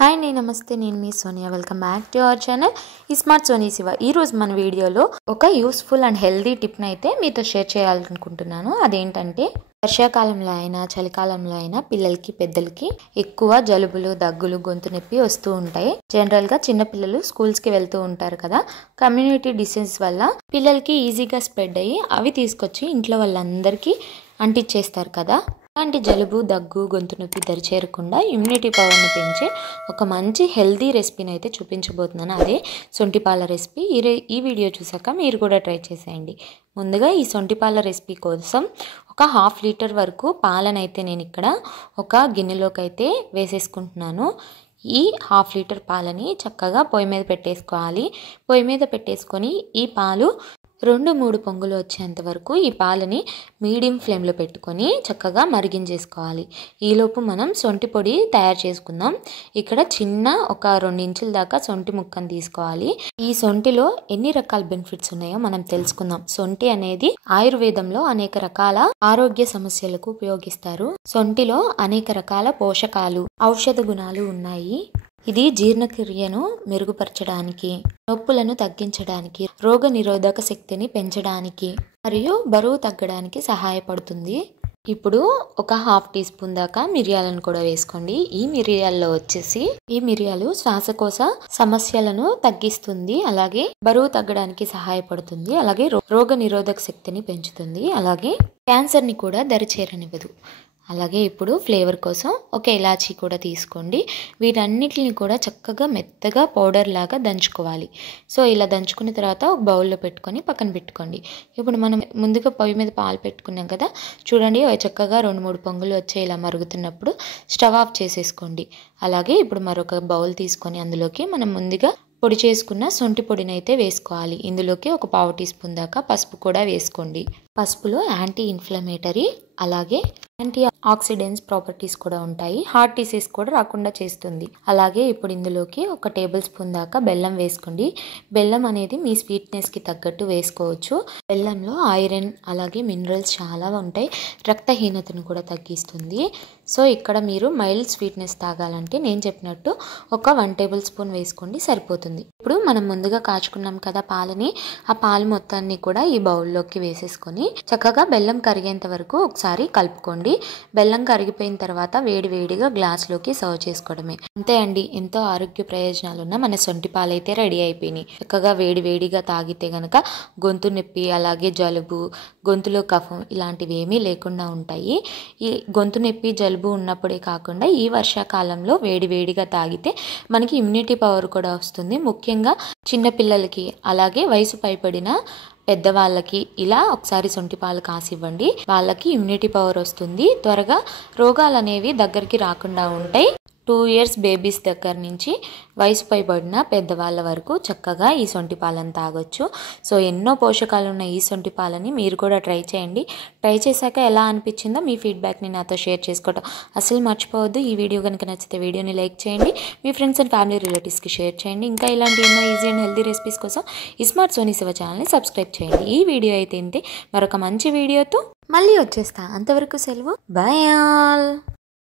Hi అండి, నమస్తే. నేను మీ Sonia. Welcome back to our channel smart Soni Shiva. ఈరోజు మన వీడియోలో ఒక యూస్ఫుల్ అండ్ హెల్దీ టిప్ని అయితే మీతో షేర్ చేయాలనుకుంటున్నాను. అదేంటంటే, వర్షాకాలంలో అయినా చలికాలంలో అయినా పిల్లలకి పెద్దలకి ఎక్కువ జలుబులు, దగ్గులు, గొంతు నొప్పి వస్తూ ఉంటాయి. జనరల్గా చిన్నపిల్లలు స్కూల్స్కి వెళ్తూ ఉంటారు కదా. కమ్యూనిటీ డిసీజ్ వల్ల పిల్లలకి ఈజీగా స్ప్రెడ్ అయ్యి అవి తీసుకొచ్చి ఇంట్లో వాళ్ళందరికీ అంటించేస్తారు కదా. అలాంటి జలుబు, దగ్గు, గొంతు నొప్పి దరిచేరకుండా ఇమ్యూనిటీ పవర్ని పెంచే ఒక మంచి హెల్దీ రెసిపీని అయితే చూపించబోతున్నాను. అదే సొంటిపాల రెసిపీ. ఈ వీడియో చూసాక మీరు కూడా ట్రై చేసేయండి. ముందుగా ఈ సొంటిపాల రెసిపీ కోసం ఒక 1/2 లీటర్ వరకు పాలనైతే నేను ఇక్కడ ఒక గిన్నెలోకి అయితే వేసేసుకుంటున్నాను. ఈ 1/2 లీటర్ పాలని చక్కగా పొయ్యి మీద పెట్టేసుకోవాలి. పొయ్యి మీద పెట్టేసుకొని ఈ పాలు 2-3 పొంగులు వచ్చేంత వరకు ఈ పాలని మీడియం ఫ్లేమ్లో పెట్టుకొని చక్కగా మరిగించేసుకోవాలి. ఈలోపు మనం సొంటి పొడి తయారు చేసుకుందాం. ఇక్కడ చిన్న ఒక 2 ఇంచుల దాకా సొంటి ముక్కను తీసుకోవాలి. ఈ సొంటిలో ఎన్ని రకాల బెనిఫిట్స్ ఉన్నాయో మనం తెలుసుకుందాం. సొంటి అనేది ఆయుర్వేదంలో అనేక రకాల ఆరోగ్య సమస్యలకు ఉపయోగిస్తారు. సొంటిలో అనేక రకాల పోషకాలు, ఔషధ గుణాలు ఉన్నాయి. ఇది జీర్ణక్రియను మెరుగుపరచడానికి, నొప్పులను తగ్గించడానికి, రోగ నిరోధక శక్తిని పెంచడానికి మరియు బరువు తగ్గడానికి సహాయపడుతుంది. ఇప్పుడు ఒక 1/2 టీ స్పూన్ దాకా మిరియాలను కూడా వేసుకోండి. ఈ మిరియాల్లో వచ్చేసి ఈ మిరియాలు శ్వాసకోశ సమస్యలను తగ్గిస్తుంది, అలాగే బరువు తగ్గడానికి సహాయపడుతుంది, అలాగే రోగ నిరోధక శక్తిని పెంచుతుంది, అలాగే క్యాన్సర్ని కూడా దరిచేరనివ్వదు. అలాగే ఇప్పుడు ఫ్లేవర్ కోసం ఒక ఇలాచీ కూడా తీసుకోండి. వీటన్నిటిని కూడా చక్కగా మెత్తగా పౌడర్ లాగా దంచుకోవాలి. సో ఇలా దంచుకున్న తర్వాత ఒక బౌల్లో పెట్టుకొని పక్కన పెట్టుకోండి. ఇప్పుడు మనం ముందుగా పొయ్యి మీద పాలు పెట్టుకున్నాం కదా, చూడండి చక్కగా 2-3 పొంగులు వచ్చే ఇలా మరుగుతున్నప్పుడు స్టవ్ ఆఫ్ చేసేసుకోండి. అలాగే ఇప్పుడు మరొక బౌల్ తీసుకొని అందులోకి మనం ముందుగా పొడి చేసుకున్న సొంటి పొడిని అయితే వేసుకోవాలి. ఇందులోకి ఒక 1/2 టీ స్పూన్ దాకా పసుపు కూడా వేసుకోండి. పసుపులో యాంటీ ఇన్ఫ్లమేటరీ అలాగే యాంటీ ఆక్సిడెంట్స్ ప్రాపర్టీస్ కూడా ఉంటాయి. హార్ట్ డిసీజ్ కూడా రాకుండా చేస్తుంది. అలాగే ఇప్పుడు ఇందులోకి ఒక టేబుల్ స్పూన్ దాకా బెల్లం వేసుకోండి. బెల్లం అనేది మీ స్వీట్నెస్కి తగ్గట్టు వేసుకోవచ్చు. బెల్లంలో ఐరన్ అలాగే మినరల్స్ చాలా ఉంటాయి. రక్తహీనతను కూడా తగ్గిస్తుంది. సో ఇక్కడ మీరు మైల్డ్ స్వీట్నెస్ తాగాలంటే నేను చెప్పినట్టు ఒక 1 టేబుల్ స్పూన్ వేసుకోండి, సరిపోతుంది. ఇప్పుడు మనం ముందుగా కాచుకున్నాం కదా పాలని, ఆ పాలు మొత్తాన్ని కూడా ఈ బౌల్లోకి వేసేసుకొని చక్కగా బెల్లం కరిగేంత వరకు ఒకసారి కలుపుకోండి. బెల్లం కరిగిపోయిన తర్వాత వేడివేడిగా గ్లాస్లోకి సర్వ్ చేసుకోవడమే. అంతే అండి, ఎంతో ఆరోగ్య ప్రయోజనాలు ఉన్న మన సొంటి పాలు అయితే రెడీ అయిపోయినాయి. చక్కగా వేడివేడిగా తాగితే గనక గొంతు నొప్పి అలాగే జలుబు, గొంతులో కఫం ఇలాంటివి ఏమీ లేకుండా ఉంటాయి. ఈ గొంతు నొప్పి, జలుబు ఉన్నప్పుడే కాకుండా ఈ వర్షాకాలంలో వేడివేడిగా తాగితే మనకి ఇమ్యూనిటీ పవర్ కూడా వస్తుంది. ముఖ్యంగా చిన్నపిల్లలకి అలాగే వయసు పైబడిన పెద్దవాళ్ళకి ఇలా ఒకసారి సొంటి పాలు కాసివ్వండి. వాళ్ళకి ఇమ్యూనిటీ పవర్ వస్తుంది. త్వరగా రోగాలు అనేవి దగ్గరికి రాకుండా ఉంటాయి. 2 ఇయర్స్ బేబీస్ దగ్గర నుంచి వయసు పైబడిన పెద్దవాళ్ళ వరకు చక్కగా ఈ సొంటి పాలను తాగొచ్చు. సో ఎన్నో పోషకాలు ఉన్న ఈ సొంటి పాలని మీరు కూడా ట్రై చేయండి. ట్రై చేశాక ఎలా అనిపించిందో మీ ఫీడ్బ్యాక్ని నాతో షేర్ చేసుకోవడం అసలు మర్చిపోవద్దు. ఈ వీడియో కనుక నచ్చితే వీడియోని లైక్ చేయండి. మీ ఫ్రెండ్స్ అండ్ ఫ్యామిలీ రిలేటివ్స్కి షేర్ చేయండి. ఇంకా ఇలాంటి ఎన్నో ఈజీ అండ్ హెల్తీ రెసిపీస్ కోసం స్మార్ట్ సోనీ శివ ఛానల్ని సబ్స్క్రైబ్ చేయండి. ఈ వీడియో అయితే ఇంతే. మరొక మంచి వీడియోతో మళ్ళీ వచ్చేస్తా. అంతవరకు సెలవు. Bye all.